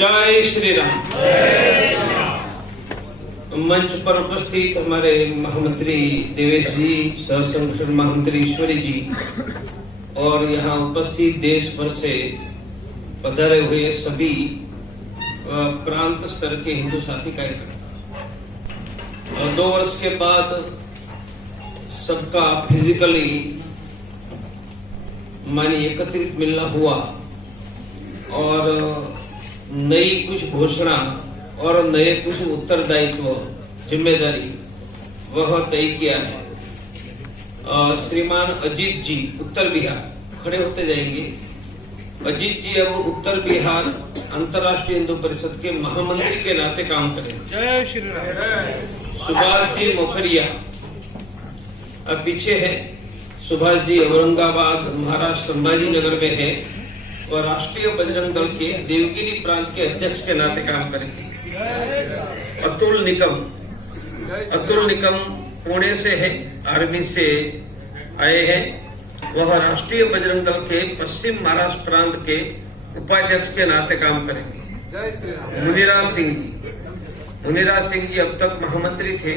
जय श्री राम। मंच पर उपस्थित हमारे महामंत्री देवेश जी, सह संगठन महामंत्री ईश्वरी जी और यहाँ उपस्थित देश भर से पधारे हुए सभी प्रांत स्तर के हिंदू साथी कार्यकर्ता, 2 वर्ष के बाद सबका फिजिकली मानी एकत्रित मिलना हुआ और नई कुछ घोषणा और नए कुछ उत्तरदायित्व जिम्मेदारी वह तय किया है। श्रीमान अजीत जी उत्तर बिहार खड़े होते जाएंगे। अजीत जी अब उत्तर बिहार अंतर्राष्ट्रीय हिंदू परिषद के महामंत्री के नाते काम करेंगे। जय श्री राम। सुभाष जी मोखरिया अब पीछे है। सुभाष जी औरंगाबाद महाराष्ट्र संभाजी नगर में है और राष्ट्रीय बजरंग दल के देवगिरी प्रांत के अध्यक्ष के नाते काम करेंगे। अतुल निकम पुणे से है, आर्मी से आए हैं। वह राष्ट्रीय बजरंग दल के पश्चिम महाराष्ट्र प्रांत के उपाध्यक्ष के नाते काम करेंगे। मुनिराज सिंह जी अब तक महामंत्री थे,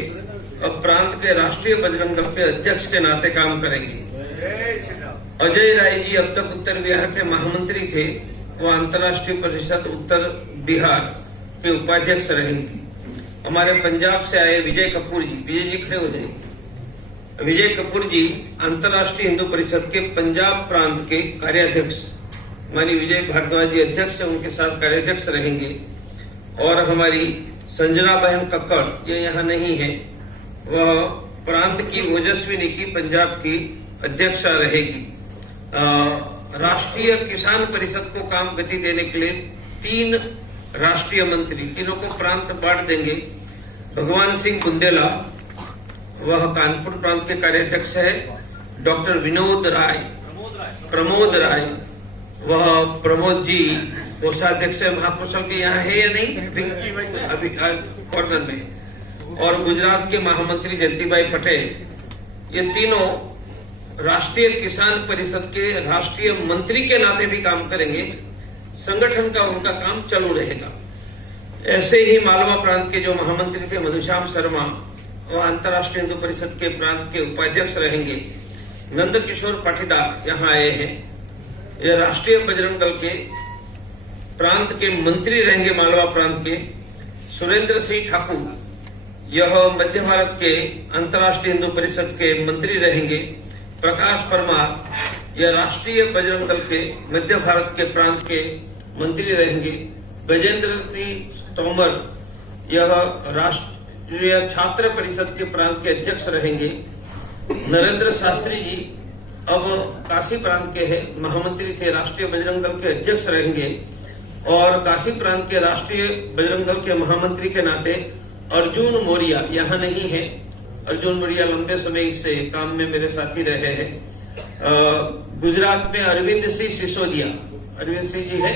अब प्रांत के राष्ट्रीय बजरंग दल के अध्यक्ष के नाते काम करेंगे। अजय राय जी अब तक उत्तर बिहार के महामंत्री थे, वो अंतर्राष्ट्रीय परिषद उत्तर बिहार के उपाध्यक्ष रहेंगे। हमारे पंजाब से आए विजय कपूर जी खड़े हो जाएंगे। विजय कपूर जी अंतर्राष्ट्रीय हिंदू परिषद के पंजाब प्रांत के कार्याध्यक्ष, मानी विजय भारद्वाज जी अध्यक्ष है, उनके साथ कार्याध्यक्ष रहेंगे। और हमारी संजना बहन कक्कड़ ये यहाँ नहीं है, वह प्रांत की ओजस्विनी की पंजाब की अध्यक्षा रहेगी। राष्ट्रीय किसान परिषद को काम गति देने के लिए 3 राष्ट्रीय मंत्री, तीनों को प्रांत बांट देंगे। भगवान सिंह बुंदेला वह कानपुर प्रांत के कार्याध्यक्ष है। डॉक्टर प्रमोद राय वह प्रमोद जी कोषाध्यक्ष है। महाकौशल के यहाँ है या नहीं अभी कॉर्नर में। और गुजरात के महामंत्री जयंतीभाई पटेल, ये तीनों राष्ट्रीय किसान परिषद के राष्ट्रीय मंत्री के नाते भी काम करेंगे। संगठन का उनका काम चालू रहेगा। ऐसे ही मालवा प्रांत के जो महामंत्री थे मधुश्याम शर्मा, वह अंतर्राष्ट्रीय हिंदू परिषद के प्रांत के उपाध्यक्ष रहेंगे। नंद किशोर पाटीदार यहाँ आए हैं, ये राष्ट्रीय बजरंग दल के प्रांत के मंत्री रहेंगे मालवा प्रांत के। सुरेंद्र सिंह ठाकुर यह मध्य भारत के अंतर्राष्ट्रीय हिंदू परिषद के मंत्री रहेंगे। प्रकाश परमार यह राष्ट्रीय बजरंग दल के मध्य भारत के प्रांत के मंत्री रहेंगे। गजेंद्र सिंह तोमर यह राष्ट्रीय छात्र परिषद के प्रांत के अध्यक्ष रहेंगे। नरेंद्र शास्त्री जी अब काशी प्रांत के हैं, महामंत्री थे, राष्ट्रीय बजरंग दल के अध्यक्ष रहेंगे। और काशी प्रांत के राष्ट्रीय बजरंग दल के महामंत्री के नाते अर्जुन मौर्य यहाँ नहीं है। अर्जुन मौर्य लंबे समय से काम में मेरे साथी रहे हैं। गुजरात में अरविंद सिंह सिसोदिया, अरविंद सिंह जी है,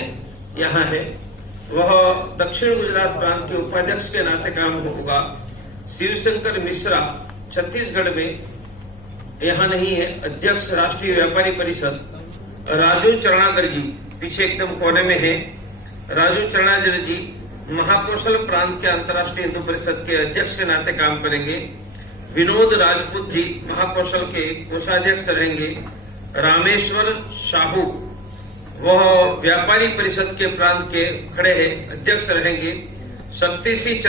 यहाँ है, वह दक्षिण गुजरात प्रांत के उपाध्यक्ष के नाते काम होगा। शिवशंकर मिश्रा छत्तीसगढ़ में यहाँ नहीं है, अध्यक्ष राष्ट्रीय व्यापारी परिषद। राजू चरणागर जी पीछे एकदम कोने में है। राजू चरणागर जी महाकौशल प्रांत के अंतर्राष्ट्रीय हिंदू परिषद के अध्यक्ष के नाते काम करेंगे। विनोद राजपूत जी महाकौशल के कोषाध्यक्ष रहेंगे। रामेश्वर साहू वह व्यापारी परिषद के प्रांत के खड़े हैं, अध्यक्ष रहेंगे। शक्ति सिंह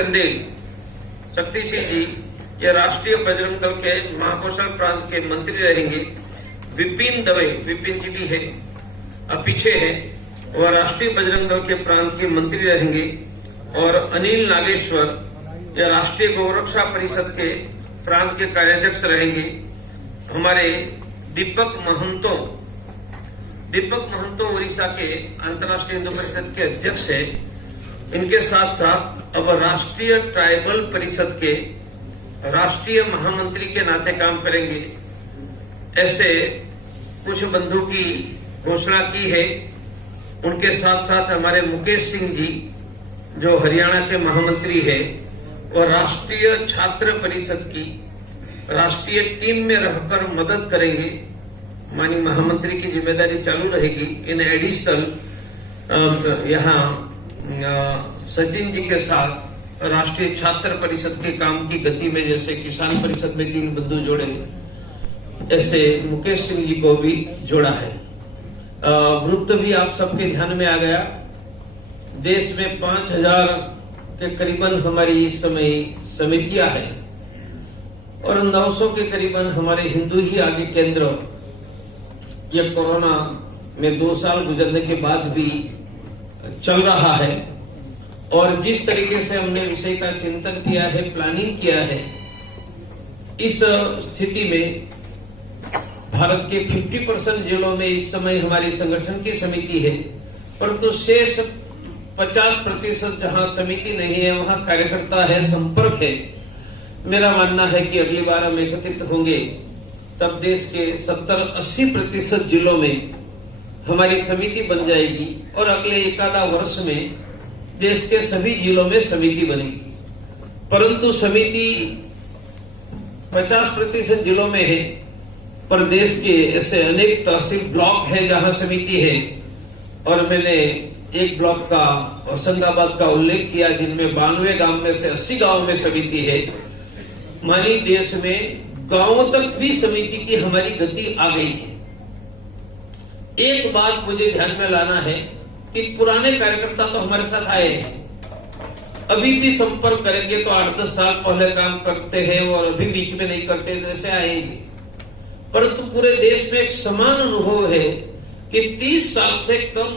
जी ये राष्ट्रीय बजरंग दल के महाकौशल प्रांत के मंत्री रहेंगे। विपिन दवे, विपिन जी भी है, अब पीछे है, वह राष्ट्रीय बजरंग दल के प्रांत के मंत्री रहेंगे। और अनिल नागेश्वर यह राष्ट्रीय गौरक्षा परिषद के प्रांत के कार्याध्यक्ष रहेंगे। हमारे दीपक महंतो उड़ीसा के अंतर्राष्ट्रीय हिंदू परिषद के अध्यक्ष है। इनके साथ साथ अब राष्ट्रीय ट्राइबल परिषद के राष्ट्रीय महामंत्री के नाते काम करेंगे। ऐसे कुछ बंधु की घोषणा की है। उनके साथ साथ हमारे मुकेश सिंह जी जो हरियाणा के महामंत्री है, और राष्ट्रीय छात्र परिषद की राष्ट्रीय टीम में रहकर मदद करेंगे। मानी महामंत्री की जिम्मेदारी चालू रहेगी। इन एडिशनल यहाँ सचिन जी के साथ राष्ट्रीय छात्र परिषद के काम की गति में जैसे किसान परिषद में 3 बंधु जोड़े, ऐसे मुकेश सिंह जी को भी जोड़ा है। वृत्त भी आप सबके ध्यान में आ गया। देश में 5000 के करीबन हमारी इस समय समितियां हैं और 900 के करीबन हमारे हिंदू ही आगे केंद्र ये कोरोना में 2 साल गुजरने के बाद भी चल रहा है। और जिस तरीके से हमने विषय का चिंतन किया है, प्लानिंग किया है, इस स्थिति में भारत के 50% जिलों में इस समय हमारी संगठन की समिति है, परंतु शेष 50% जहां समिति नहीं है वहां कार्यकर्ता है, संपर्क है। मेरा मानना है कि अगली बार हम एकत्रित होंगे तब देश के 70-80% जिलों में हमारी समिति बन जाएगी और अगले 1 वर्ष में देश के सभी जिलों में समिति बनेगी। परंतु समिति 50% जिलों में है, पर देश के ऐसे अनेक तहसील ब्लॉक है जहां समिति है। और मैंने एक ब्लॉक का होशंगाबाद का उल्लेख किया जिनमें 92 गांव में से 80 गांव में समिति है। मानी देश में गांवों तक भी समिति की हमारी गति आ गई है। एक बात मुझे ध्यान में लाना है कि पुराने कार्यकर्ता तो हमारे साथ आए हैं, अभी भी संपर्क करेंगे तो 8-10 साल पहले काम करते हैं और अभी बीच में नहीं करते तो ऐसे आएंगे। परंतु पूरे देश में एक समान अनुभव है कि 30 साल से कम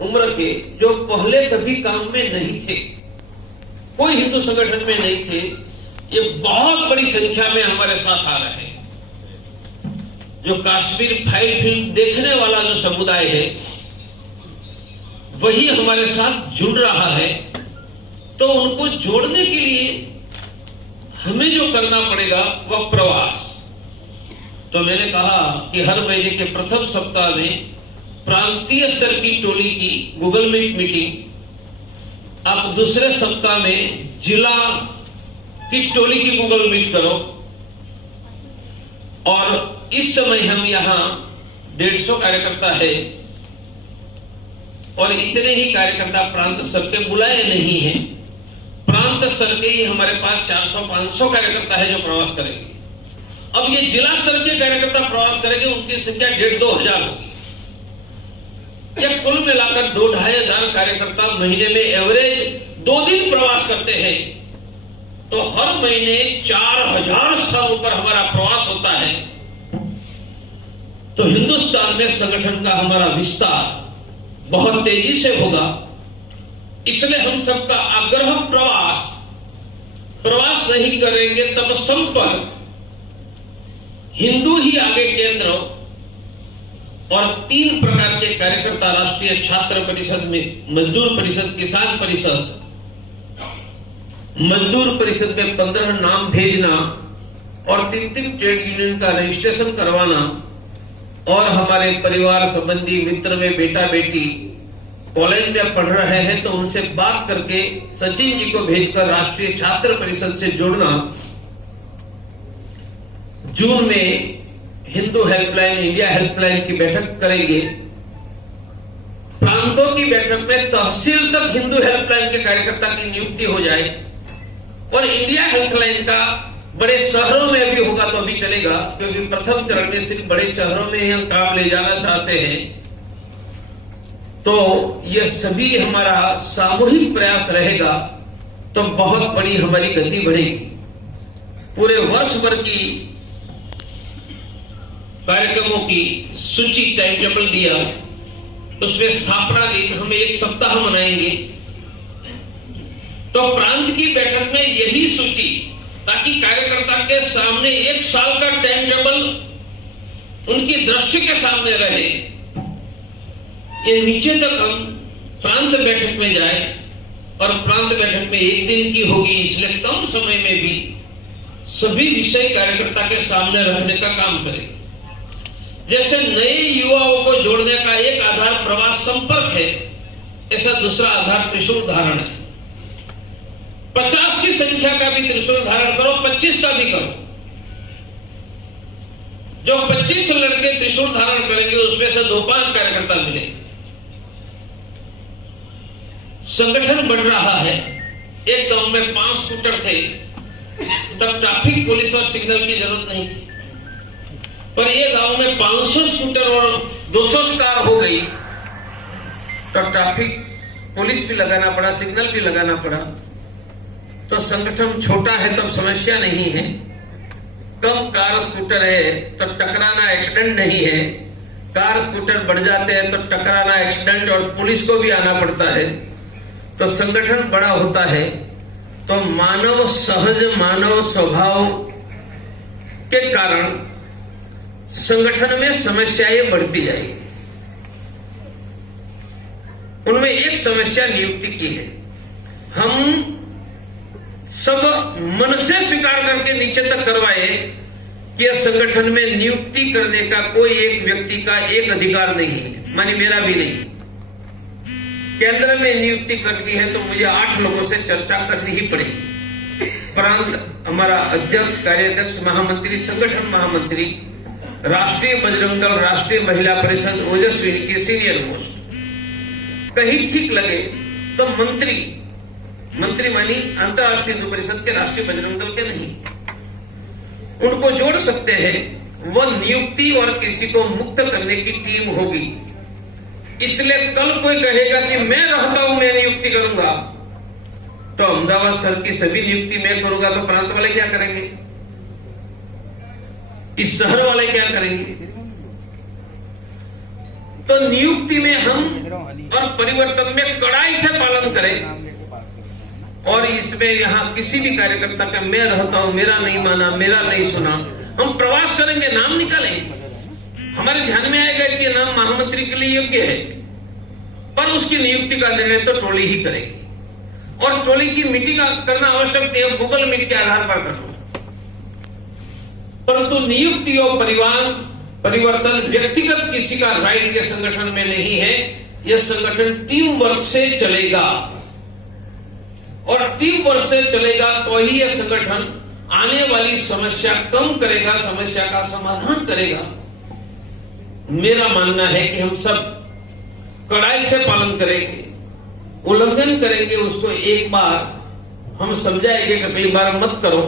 उम्र के जो पहले कभी काम में नहीं थे, कोई हिंदू संगठन में नहीं थे, ये बहुत बड़ी संख्या में हमारे साथ आ रहे हैं। जो कश्मीर फाइल फिल्म देखने वाला जो समुदाय है वही हमारे साथ जुड़ रहा है। तो उनको जोड़ने के लिए हमें जो करना पड़ेगा वह प्रवास। तो मैंने कहा कि हर महीने के प्रथम सप्ताह में प्रांतीय स्तर की टोली की गूगल मीट मीटिंग, आप दूसरे सप्ताह में जिला की टोली की गूगल मीट करो। और इस समय हम यहां 150 कार्यकर्ता है और इतने ही कार्यकर्ता प्रांत स्तर के बुलाए नहीं हैं। प्रांत स्तर के ही हमारे पास 400-500 कार्यकर्ता है जो प्रवास करेंगे। अब ये जिला स्तर के कार्यकर्ता प्रवास करेंगे, उनकी संख्या 1,500-2 हजार होगी। यह कुल मिलाकर 2-2.5 हजार कार्यकर्ता महीने में एवरेज 2 दिन प्रवास करते हैं, तो हर महीने 4000 स्थानों पर हमारा प्रवास होता है। तो हिंदुस्तान में संगठन का हमारा विस्तार बहुत तेजी से होगा। इसलिए हम सबका आग्रह प्रवास नहीं करेंगे तब संपर्क, हिंदू ही आगे केंद्र और 3 प्रकार के कार्यकर्ता राष्ट्रीय छात्र परिषद में, मजदूर परिषद, किसान परिषद। मजदूर परिषद में 15 नाम भेजना और 3 ट्रेड यूनियन का रजिस्ट्रेशन करवाना और हमारे परिवार संबंधी मित्र में बेटा बेटी कॉलेज में पढ़ रहे हैं तो उनसे बात करके सचिन जी को भेजकर राष्ट्रीय छात्र परिषद से जोड़ना। जून में हिंदू हेल्पलाइन, इंडिया हेल्पलाइन की बैठक करेंगे। प्रांतों की बैठक में तहसील तक हिंदू हेल्पलाइन के कार्यकर्ता की नियुक्ति हो जाए और इंडिया हेल्पलाइन का बड़े शहरों में भी होगा तो भी चलेगा, क्योंकि प्रथम चरण में सिर्फ बड़े शहरों में ही हम काम ले जाना चाहते हैं। तो यह सभी हमारा सामूहिक प्रयास रहेगा तो बहुत बड़ी हमारी गति बढ़ेगी। पूरे वर्ष भर की कार्यक्रमों की सूची टाइम टेबल दिया, उसमें स्थापना दिन हम 1 सप्ताह मनाएंगे। तो प्रांत की बैठक में यही सूची, ताकि कार्यकर्ता के सामने 1 साल का टाइम टेबल उनकी दृष्टि के सामने रहे। ये नीचे तक हम प्रांत बैठक में जाए और प्रांत बैठक में 1 दिन की होगी, इसलिए कम समय में भी सभी विषय कार्यकर्ता के सामने रखने का काम करें। जैसे नए युवाओं को जोड़ने का एक आधार प्रवास संपर्क है, ऐसा दूसरा आधार त्रिशूल धारण है। 50 की संख्या का भी त्रिशूल धारण करो, 25 का भी करो। जो 25 लड़के त्रिशूल धारण करेंगे उसमें से 2-5 कार्यकर्ता मिलेंगे। संगठन बढ़ रहा है। एक गांव में 5 स्कूटर थे, तब ट्रैफिक पुलिस और सिग्नल की जरूरत नहीं थी। पर ये गांव में 500 स्कूटर और 200 कार हो गई, तो ट्रैफिक पुलिस भी लगाना पड़ा, सिग्नल भी लगाना पड़ा। तो संगठन छोटा है तब समस्या नहीं है, कम कार स्कूटर है तो टकराना एक्सीडेंट नहीं है। कार स्कूटर बढ़ जाते हैं तो टकराना एक्सीडेंट और पुलिस को भी आना पड़ता है। तो संगठन बड़ा होता है तो मानव सहज मानव स्वभाव के कारण संगठन में समस्याएं बढ़ती जाएगी। उनमें एक समस्या नियुक्ति की है। हम सब मन से स्वीकार करके नीचे तक करवाए कि संगठन में नियुक्ति करने का कोई एक व्यक्ति का एक अधिकार नहीं है, माने मेरा भी नहीं। केंद्र में नियुक्ति करनी है तो मुझे 8 लोगों से चर्चा करनी ही पड़ेगी। प्रांत हमारा अध्यक्ष, कार्याध्यक्ष, महामंत्री, संगठन महामंत्री, राष्ट्रीय बजरंग दल, राष्ट्रीय महिला परिषद, ओजस्विनी के सीनियर मोस्ट। कहीं ठीक लगे तो मंत्री मानी अंतर्राष्ट्रीय हिंदू परिषद के, राष्ट्रीय बजरंग दल के नहीं, उनको जोड़ सकते हैं। वह नियुक्ति और किसी को मुक्त करने की टीम होगी। इसलिए कल कोई कहेगा कि मैं रहता हूं, मैं नियुक्ति करूंगा, तो अहमदाबाद शहर की सभी नियुक्ति मैं करूंगा, तो प्रांत वाले क्या करेंगे, इस शहर वाले क्या करेंगे। तो नियुक्ति में हम और परिवर्तन में कड़ाई से पालन करें। और इसमें यहां किसी भी कार्यकर्ता का मैं रहता हूं, मेरा नहीं माना, मेरा नहीं सुना, हम प्रवास करेंगे, नाम निकालेंगे, हमारे ध्यान में आएगा कि नाम महामंत्री के लिए योग्य है, पर उसकी नियुक्ति का निर्णय तो टोली ही करेगी। और टोली की मीटिंग करना आवश्यक नहीं है, गूगल मीट के आधार पर कर लो। परंतु नियुक्ति और परिवर्तन व्यक्तिगत किसी का राइट के संगठन में नहीं है। यह संगठन टीम वर्क से चलेगा, और टीम वर्क से चलेगा तो ही यह संगठन आने वाली समस्या कम करेगा, समस्या का समाधान करेगा। मेरा मानना है कि हम सब कड़ाई से पालन करेंगे, उल्लंघन करेंगे उसको एक बार हम समझाएंगे कि अगली बार मत करो।